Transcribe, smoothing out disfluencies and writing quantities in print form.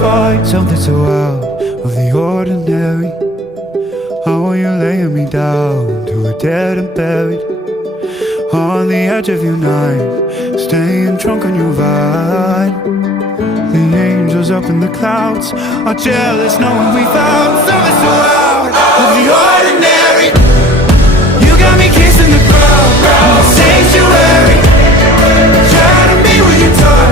find something so out of the ordinary. How are you laying me down to a dead and buried on the edge of your knife, staying drunk on your vine. The angels up in the clouds are jealous knowing we found something so out of the ordinary. You got me kissing the ground, sanctuary. Try to be with your touch.